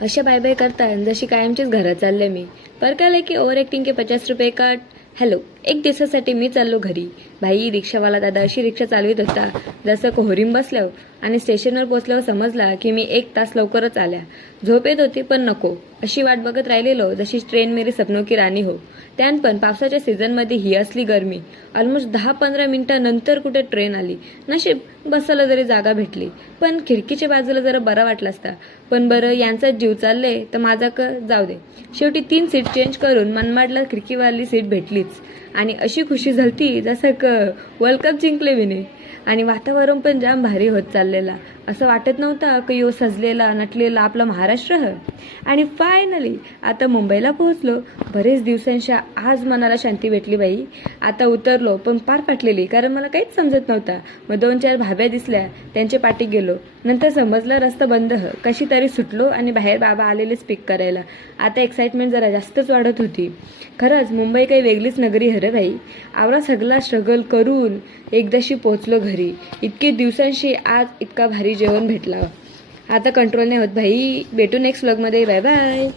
असे bye bye करता जशी कायमचीच घरात चालले मी. पर काय की ओव्हर ॲक्टिंग के पचास रुपये काट. हॅलो. एक दिवसासाठी मी चाललो घरी. भाई रिक्षावाला दादा अशी रिक्षा चालवित होता. जसं कोहरीम बसल्यावर आणि स्टेशनवर पोचल्यावर समजला की मी एक तास लवकरच आल्या. झोप येत होती पण नको. अशी वाट बघत राहिलेलो जशी ट्रेन मेरी सपनो की राणी हो. त्यान पण पावसाच्या सीझनमध्ये ही असली गरमी. ऑलमोस्ट दहा पंधरा मिनिटानंतर कुठे ट्रेन आली. नशीब बसायला जरी जागा भेटली पण खिडकीच्या बाजूला जरा बरा वाटला असता. पण बरं यांचा जीव चालले तर माझा क जाऊ दे. शेवटी तीन सीट चेंज करून मनमाडला खिडकीवाली सीट भेटलीच. आणि अशी खुशी झालती जसं क वर्ल्ड कप जिंकले विने. आणि वातावरण पण जाम भारी होत चाललेला. असं वाटत नव्हतं की यो सजलेला नटलेला आपला महाराष्ट्र ह. आणि फायनली आता मुंबईला पोहोचलो. बरेच दिवसांच्या आज मनाला शांती भेटली बाई. आता उतरलो पण पार पाटलेली कारण मला काहीच समजत नव्हता. मग दोन चार भाभ्या दिसल्या त्यांच्या पाठी गेलो. नंतर समजलं रस्ता बंद. ह कशी तरी सुटलो आणि बाहेर बाबा आलेले स्पीक करायला. आता एक्साइटमेंट जरा जास्तच वाढत होती. खरंच मुंबई काही वेगळीच नगरी हरं भाई. आवरा सगळा स्ट्रगल करून एकदाशी पोचलो घरी. इतके दिवसांशी आज इतका भारी जेवण भेटला. आता कंट्रोल नाही होत भाई. भेटू नेक्स्ट व्लॉगमध्ये बाय बाय